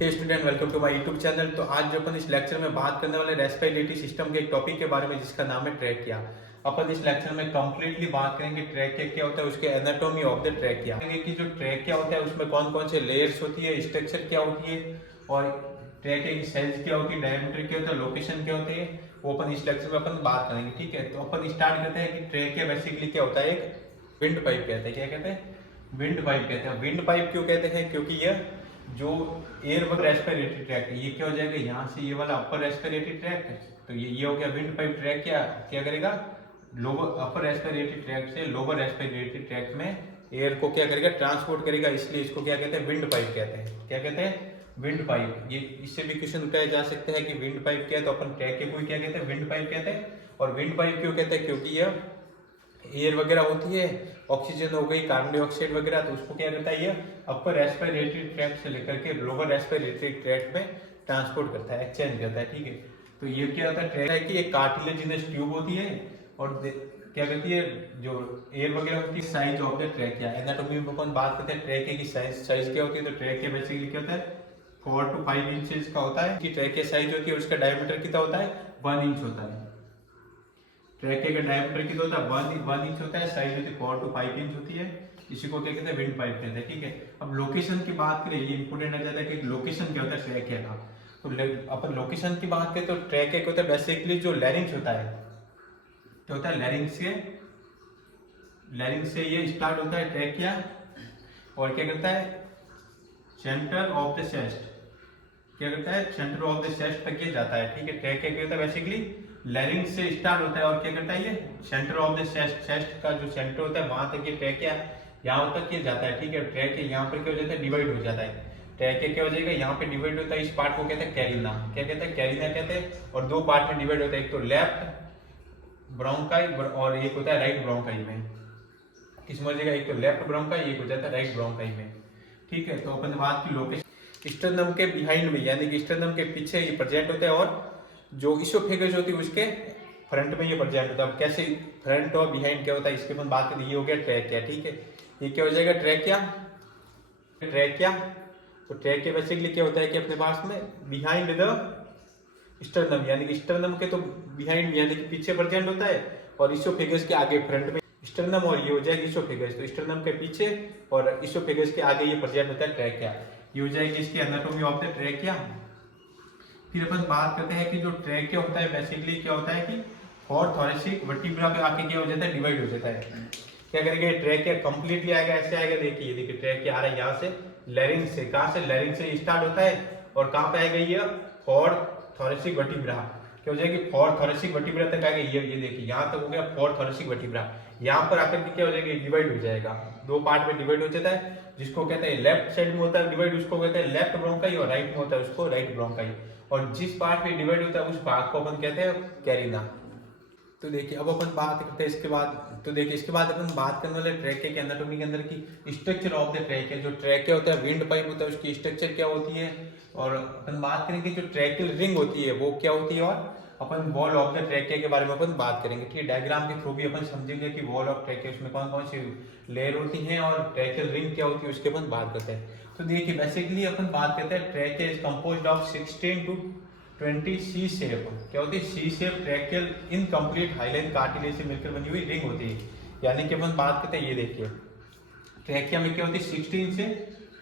Hey student, welcome to my YouTube channel. तो आज जो अपन इस लेक्चर में बात करने वाले रेस्पिरेटरी सिस्टम के एक टॉपिक के बारे में जिसका नाम है ट्रैकिया। अपन इस लेक्चर में कंप्लीटली बात करेंगे ट्रैकिया क्या होता है, उसके एनाटॉमी ऑफ द ट्रैकिया कि जो ट्रैकिया होता है उसमें कौन कौन से लेयर्स होती है, स्ट्रक्चर क्या होती है और ट्रैकिया की साइज क्या होती है, डायमीटर क्या होता है, लोकेशन क्या होती है, वो अपन इस लेक्चर में अपन बात करेंगे। ठीक है, तो अपन स्टार्ट करते हैं कि ट्रैकिया बेसिकली क्या होता है। एक विंड पाइप कहते हैं। क्या कहते हैं? विंड पाइप कहते हैं। विंड पाइप क्यों कहते हैं? क्योंकि यह जो एयर वाला रेस्पिरेटरी ट्रैक्ट है, ये क्या हो जाएगा, यहाँ से ये वाला अपर रेस्पिरेटरी ट्रैक्ट है, तो ये हो गया विंड पाइप ट्रैक। क्या क्या करेगा, लोअर अपर रेस्पिरेटरी ट्रैक्ट से लोअर रेस्पिरेटरी ट्रैक्ट में एयर को क्या करेगा, ट्रांसपोर्ट करेगा। इसलिए इसको क्या कहते हैं, विंड पाइप कहते हैं। क्या कहते हैं? Wind pipe. ये इससे भी क्वेश्चन उठाए जा सकते हैं कि विंड पाइप क्या है, तो अपन ट्रैक को क्या कहते हैं, विंड पाइप कहते हैं। और विंड पाइप क्यों कहते हैं? क्योंकि यह एयर वगैरह होती है, ऑक्सीजन हो गई, कार्बन डाइऑक्साइड वगैरह, तो उसको क्या करता है, ये अपर रेस्पिरेटरी ट्रैक्ट से लेकर के लोअर रेस्पिरेटरी ट्रैक्ट में ट्रांसपोर्ट करता है, एक्सचेंज करता है। ठीक है, तो ये क्या होता है, ट्रैक है कि एक कार्टिलेजिनस ट्यूब होती है और क्या करती है, जो एयर वगैरह होती है। साइज ऑफ द ट्रैक क्या, एनाटॉमी में अपन बात करते हैं ट्रैक की साइज क्या होती है, तो ट्रैक बेसिकली क्या होता है, 4 to 5 इंचेस का होता है कि ट्रैक की साइज होती है। उसका डायमीटर कितना होता है, 1 इंच होता है। ट्रैके का डायमीटर कितना होता है, 1 इंच होता है। साइज होती है 4 to 5 इंच होती है। इसी को क्या कहते हैं, विंड पाइप कहते हैं। ठीक है, अब लोकेशन की बात करें, ये इंपोर्टेंट आ जाता है कि लोकेशन क्या होता है ट्रैके का। तो अपन लोकेशन की बात करें तो ट्रैके क्या होता है, बेसिकली जो लैरिंग्स होता है, क्या होता है, लैरिंग्स से ये स्टार्ट होता है ट्रैकिया, और क्या करता है, सेंटर ऑफ द चेस्ट, क्या करता है, सेंटर ऑफ द चेस्ट तक ये जाता है। ठीक है, ट्रैकिया क्या होता है, बेसिकली लैरिंग्स से स्टार्ट होता है और क्या करता है, ये सेंटर ऑफ द चेस्ट का जो सेंटर होता है वहां तक ये ट्रैकिया यहाँ तक ये जाता है। ठीक है, ट्रैकिया यहाँ पर क्या हो जाता है, डिवाइड हो जाता है। ट्रैकिया क्या हो जाएगा, यहाँ पे डिवाइड होता है, इस पार्ट को कहते हैं कैरिना। क्या कहते हैं, कैरिना कहते हैं। और दो पार्ट में डिवाइड होता है, एक तो लेफ्ट ब्रोंकाई और एक होता है राइट ब्रोंकाई में। किस में हो जाएगा, एक तो लेफ्ट ब्रोंकाई, एक हो जाता है राइट ब्रोंकाई में। ठीक है, तो अपन बात की लोकेशन, स्टर्नम के बिहाइंड में यानी कि स्टर्नम के पीछे ये प्रेजेंट होता है, और जो इसोफेगस होती है उसके फ्रंट में ये प्रेजेंट होता है। अब कैसे फ्रंट और बिहाइंड क्या होता है, इसके अपन बात करें। ये हो गया ट्रैकिया। ठीक है, ये क्या हो जाएगा, ट्रैकिया। तो ट्रैकिया बेसिकली क्या होता है कि अपने पास में बिहाइंड द स्टर्नम, यानी कि स्टर्नम के तो बिहाइंड यानी कि पीछे प्रेजेंट होता है, और इसोफेगस के आगे फ्रंट में स्टर्नम, और ये हो जाएगा इसोफेगस। तो स्टर्नम के पीछे और इसोफेगस के आगे ये प्रेजेंट होता है ट्रैकिया। ये हो जाएगी इसकी एनाटॉमी ऑफ द ट्रैकिया। फिर अपन बात करते हैं कि जो ट्रैकिया होता है बेसिकली क्या होता है कि फोर थोरेसिक वर्टिब्रा पे आके क्या हो जाता है, डिवाइड हो जाता है। क्या करेंगे, ट्रैकिया कंप्लीटली आएगा, ऐसे आएगा। देखिए ट्रैकिया आ रहा है यहाँ से, लैरिंग्स से। कहाँ से, लैरिंग्स से स्टार्ट होता है और कहाँ पे आएगा, ये फोर थोरेसिक वर्टिब्रा। क्या हो जाएगी, फोर थोरेसिक वर्टिब्रा तक आएगा। ये देखिए यहाँ तक हो गया फोर थोरेसिक वर्टिब्रा। यहाँ पर आकर के क्या हो जाएगा, डिवाइड हो जाएगा, दो पार्ट में डिवाइड हो जाता है। जिसको कहते हैं लेफ्ट साइड में होता है डिवाइड, उसको कहते हैं लेफ्ट ब्रोंकाई, और राइट में होता है उसको राइट ब्रोंकाई। और जिस पार्ट में डिवाइड होता है उस पार्ट को अपन कहते हैं कैरिना। तो देखिए अब अपन बात करते हैं इसके बाद। तो देखिए इसके बाद अपन बात करने वाले ट्रैकिया के एनाटॉमी के अंदर की स्ट्रक्चर ऑफ द ट्रैकिया। जो ट्रैकिया होता है, विंड पाइप होता है, उसकी स्ट्रक्चर क्या होती है। और अपन बात करेंगे जो ट्रैकियल रिंग होती है वो क्या होती है, और अपन वॉल ऑफ द ट्रैकिया के बारे में अपन बात करेंगे। ठीक है, डायग्राम के थ्रू भी अपन समझेंगे कि वॉल ऑफ ट्रैकिया उसमें कौन कौन सी लेयर होती हैं और ट्रैकियल रिंग क्या होती है, उसके अपन बात करते हैं। तो देखिए बेसिकली अपन बात करते हैं trachea is composed of 16 to 20 C shape. क्या होती है, C shape tracheal incomplete hyaline cartilage से मिलकर बनी हुई रिंग होती है। यानी कि अपन बात करते हैं, ये देखिए ट्रैकिया में क्या होती है, 16 से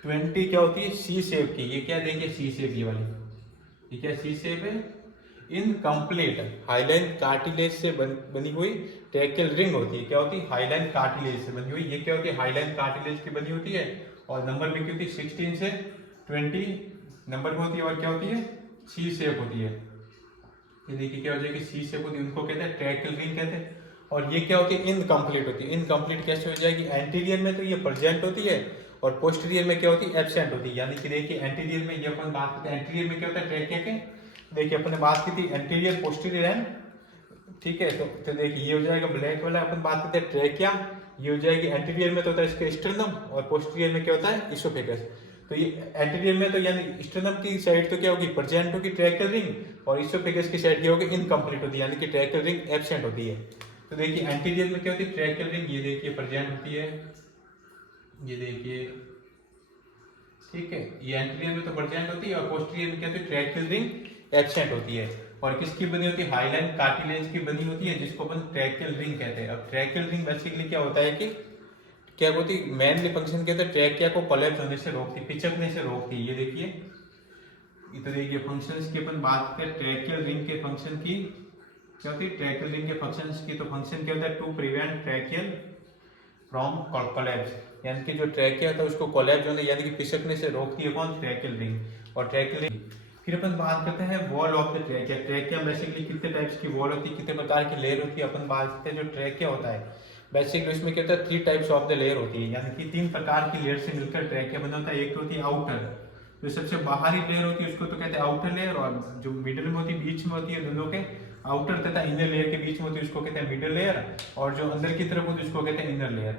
20 क्या होती है, सी शेप की। ये क्या, देखिए सी शेप, ये वाली, ये क्या सी शेप है, इनकम्प्लीट हाइलाइन कार्टिलेज से बनी हुई ट्रैकियल रिंग होती है। क्या होती है, हाइलाइन कार्टिलेज से बनी हुई। ये क्या होती है, हाइलाइन कार्टिलेज की बनी होती है, और नंबर में क्या होती है, 16 से 20 नंबर में होती है। और क्या होती है, सी शेप होती है। ये देखिए क्या हो जाएगी, सी शेप होती है, उनको कहते हैं ट्रैकियल रिंग कहते हैं। और ये क्या होती है, इनकम्प्लीट होती है। इनकम्प्लीट कैसे हो जाएगी, एंटीरियर में तो ये प्रेजेंट होती है, और पोस्टीरियर में क्या होती है, एब्सेंट होती है। यानी कि देखिए एंटीरियर में, ये अपन बात करते हैं एंटीरियर में क्या होता है ट्रैकिया के। देखिए अपन ने बात की थी एंटीरियर पोस्टीरियर एंड, ठीक है, तो देखिए ये हो जाएगा ब्लैक वाला। अपन बात करते हैं ट्रैकिया, ये हो जाएगी एंटीरियर में तो होता है इसका स्टर्नम, और पोस्टीरियर में क्या होता है, इसोफेगस। तो ये एंटीरियर में तो यानी स्टर्नम की साइड तो क्या होगी, प्रेजेंट होगी ट्रैकियल रिंग, और इसोफेगस की साइड क्या होगी, इनकम्प्लीट होती है, यानी कि ट्रैकियल रिंग एब्सेंट होती है। तो देखिए एंटीरियर में क्या होती है, ट्रैकियल रिंग, ये देखिए प्रेजेंट होती है, ये देखिए ठीक है, ये एंटीरियर में तो प्रेजेंट होती है और पोस्टीरियर में क्या होती है, ट्रैकियल रिंग एब्सेंट होती है। और किसकी बनी होती है, हाइलाइन कार्टिलेज की बनी होती है, जिसको अपन ट्रैकियल रिंग कहते हैं। अब ट्रैकियल रिंग बेसिकली क्या होता है कि क्या होती है, मेनली फंक्शन क्या होता है, ट्रैकिया को कोलैप्स होने से रोकती, पिचकने से रोकती है। ये देखिए, ये तो देखिए फंक्शंस की अपन बात करते हैं ट्रैकियल रिंग के फंक्शन की, क्या होती है ट्रैकियल रिंग के फंक्शंस की। तो फंक्शन क्या होता है, to prevent tracheal from collapse, यानी कि जो ट्रैकिया होता है उसको कोलैप्स होने यानी कि पिचकने से रोकती है कौन, ट्रैकियल रिंग। और ट्रैकियल रिंग फिर अपन बात करते हैं wall of the trachea. Trachea basically कितने टाइप्स की वॉल होती है, कितने प्रकार की लेयर होती है, अपन बात करते हैं जो ट्रैकिया होता है बेसिकली उसमें क्या होता है, 3 टाइप्स ऑफ द लेयर होती है, यानी कि 3 प्रकार की लेयर से मिलकर ट्रैकिया बना होता है। एक होती है आउटर, जो सबसे बाहरी लेयर होती है उसको तो कहते हैं आउटर लेयर, और जो मिडिल में होती है, बीच में होती है दोनों के, आउटर तथा इनर लेयर के बीच में होती है उसको कहते हैं मिडिल लेयर, और जो अंदर की तरफ होती है उसको कहते हैं इनर लेयर।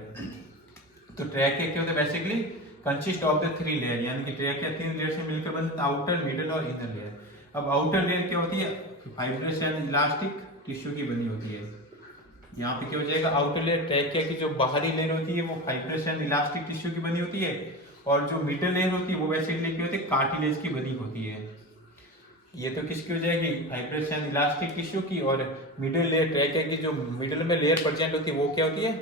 तो ट्रैकिया क्या होता है, basically consist of the 3 layer, यानी कि ट्रैकिया 3 लेयर से मिलकर बनता है, आउटर, मिडिल और इनर लेयर। अब आउटर लेयर क्या होती है, फाइब्रस एंड इलास्टिक टिश्यू की बनी होती है। यहाँ पे क्या हो जाएगा, आउटर लेयर ट्रैकिया की जो बाहरी लेयर होती है वो फाइब्रस एंड इलास्टिक टिश्यू की बनी होती है, और जो मिडिल लेयर होती है वो बेसिकली क्या होती है, कार्टिलेज की बनी होती है। ये तो किसकी हो जाएगी, फाइब्रस एंड इलास्टिक टिश्यू की। और मिडिल लेयर ट्रैकिया की जो मिडिल में लेयर प्रेजेंट होती है वो क्या होती है,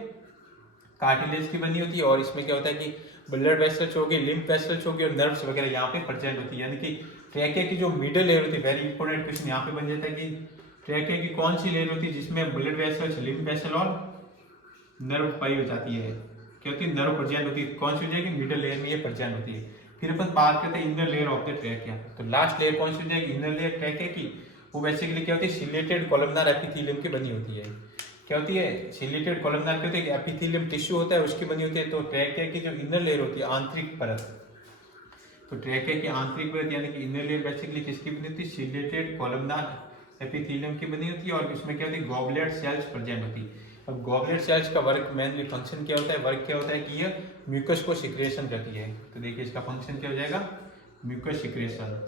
कार्टिलेज की बनी होती है। और इसमें क्या होता है कि ब्लड वेसल्स होगी, लिम्फ वेसल्स होगी और नर्व्स वगैरह यहाँ पे प्रेजेंट होती है। यानी कि ट्रैकिया की जो मिडिल लेयर होती है, वेरी इंपॉर्टेंट क्वेश्चन यहाँ पे बन जाता है कि ट्रैकिया की कौन सी लेयर होती है जिसमें ब्लड वेसल्स, लिम्फ वेसल और नर्व पाई हो जाती है, क्या होती है, नर्व प्रेजेंट होती है, कौन सी हो जाएगी, मिडिल लेयर में ये प्रेजेंट होती है। फिर अपन बात करते हैं inner layer of the trachea. तो लास्ट लेयर कौन सी हो जाएगी, इनर लेयर ट्रैकिया की, वो बेसिकली क्या होती है, सिलेटेड कॉलमनार एपिथेलियम की बनी होती है। क्या होती है, सिलेटेड कॉलमनार क्या होती है, एपिथेलियम टिश्यू होता है उसकी बनी होती है। तो ट्रैकिया की जो इनर लेयर होती है, आंतरिक परत, तो ट्रैकिया की आंतरिक परत यानी कि इनर लेयर बेसिकली किसकी बनी होती है, सिलेटेड कॉलमनार एपिथेलियम की बनी होती है। और इसमें क्या होती है, गॉबलेट सेल्स प्रेजेंट होती है। अब गॉबलेट सेल्स का वर्क, मेनली फंक्शन क्या होता है, वर्क क्या होता है कि ये म्यूकस को सिक्रेशन करती है। तो देखिए इसका फंक्शन क्या हो जाएगा, म्यूकस सिक्रेशन।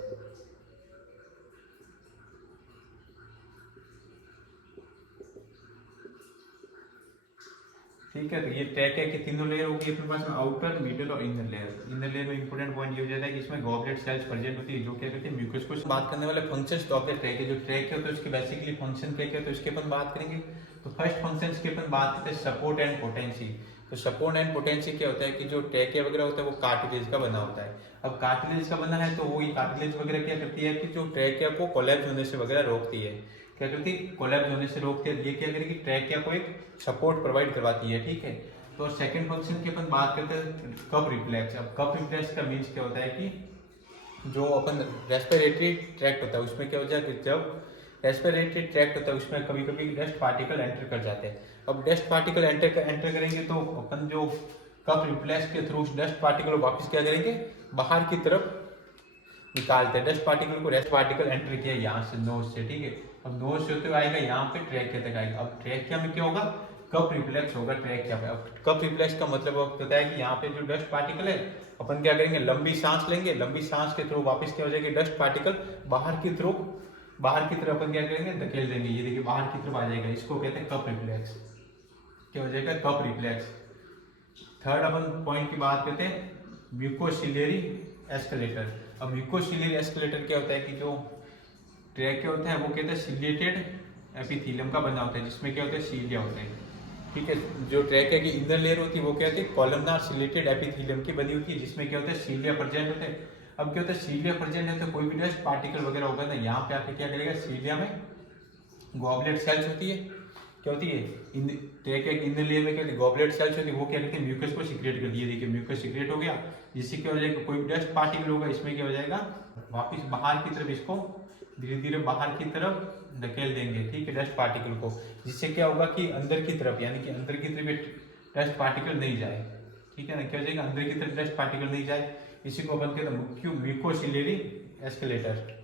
ठीक है, तो ये ट्रैकिया की तीनों लेयर होगी अपने पास में, आउटर, मिडिल और इनर लेयर। इनर लेयर में इंपॉर्टेंट पॉइंट ये हो जाता है कि इसमें गॉबलेट सेल्स प्रेजेंट होती है जो क्या करती है, म्यूकस को। बात करने वाले फंक्शंस ऑफ द ट्रैकिया, जो ट्रैकिया होता है उसके बेसिकली फंक्शन क्या क्या है तो इसके अपन बात करेंगे। तो फर्स्ट फंक्शंस की अपन बात करते हैं सपोर्ट एंड पोटेंसी। तो सपोर्ट एंड पोटेंसी क्या होता है कि जो ट्रैकिया वगैरह होता है वो कार्टिलेज का बना होता है। अब कार्टिलेज का बना है तो वो ये कार्टिलेज वगैरह क्या करती है कि जो ट्रैकिया को कोलैप्स होने से वगैरह रोकती है, क्या करती है, कोलैप्स होने से रोकती है। ये क्या करेगी, ट्रैकिया को एक सपोर्ट प्रोवाइड करवाती है। ठीक है, तो सेकंड फंक्शन की अपन बात करते हैं कप रिफ्लेक्स। अब कप रिफ्लेक्स का मीन्स क्या होता है कि जो अपन रेस्पिरेटरी ट्रैक्ट होता है उसमें क्या हो जाए कि जब रेस्पिरेटरी ट्रैक्ट होता है उसमें कभी कभी डस्ट पार्टिकल एंटर कर जाते हैं। अब डस्ट पार्टिकल एंटर करेंगे तो अपन जो कप रिफ्लेक्स के थ्रू डस्ट पार्टिकल वापस क्या करेंगे, बाहर की तरफ निकालते हैं। डस्ट पार्टिकल को, रेस्ट पार्टिकल एंटर किया यहाँ से नोज से, ठीक है, अब नोज से होते हुए आएगा यहाँ पे ट्रैकिया तक आएगा। अब ट्रैकिया में क्या होगा, कप रिफ्लेक्स होगा ट्रैकिया में। अब कप रिफ्लेक्स का मतलब होता है कि यहाँ पे जो डस्ट पार्टिकल है अपन क्या करेंगे, लंबी सांस लेंगे, लंबी सांस के थ्रू वापस क्या हो जाएगी, डस्ट पार्टिकल बाहर की तरफ अपन क्या करेंगे, धकेल देंगे। ये देखिए बाहर की तरफ आ जाएगा, इसको कहते हैं कप रिफ्लेक्स। क्या हो जाएगा, कप रिफ्लेक्स। थर्ड अपन पॉइंट की बात करते हैं म्यूकोसिलियरी एस्केलेटर। अब म्यूकोसिलियरी एस्केलेटर क्या होता है कि जो ट्रैकिया होता है वो कहते हैं सिलिएटेड एपिथेलियम का बना होता है, जिसमें क्या होता है, सीलिया होते हैं। ठीक है, जो ट्रैकिया की इनर लेयर होती है वो क्या होती है, कॉलमनार सिलेटेड एपिथेलियम की बनी होती है, जिसमें क्या होता है, सीलिया प्रेजेंट होते हैं। अब क्या होता है, सीलिया प्रेजेंट है तो कोई भी डस्ट पार्टिकल वगैरह होगा ना, यहाँ पे आके क्या करेगा, सीलिया में गॉबलेट सेल्स होती है, क्या होती है, ट्रैकिया की इनर लेयर में क्या होती है, गॉबलेट सेल्स होती है, वो क्या करती है, म्यूकस को सिक्रेट कर दिए। देखिए म्यूकस सिक्रेट हो गया, जिससे क्या हो जाएगा, कोई भी डस्ट पार्टिकल होगा इसमें क्या हो जाएगा, वापिस बाहर की तरफ इसको धीरे धीरे बाहर की तरफ धकेल देंगे। ठीक है, डस्ट पार्टिकल को, जिससे क्या होगा कि अंदर की तरफ, यानी कि अंदर की तरफ डस्ट पार्टिकल नहीं जाए। ठीक है ना, क्या हो जाएगा, अंदर की तरफ डस्ट पार्टिकल नहीं जाए। इसी को अपन कहते हैं म्यूकोसिलियरी एस्केलेटर।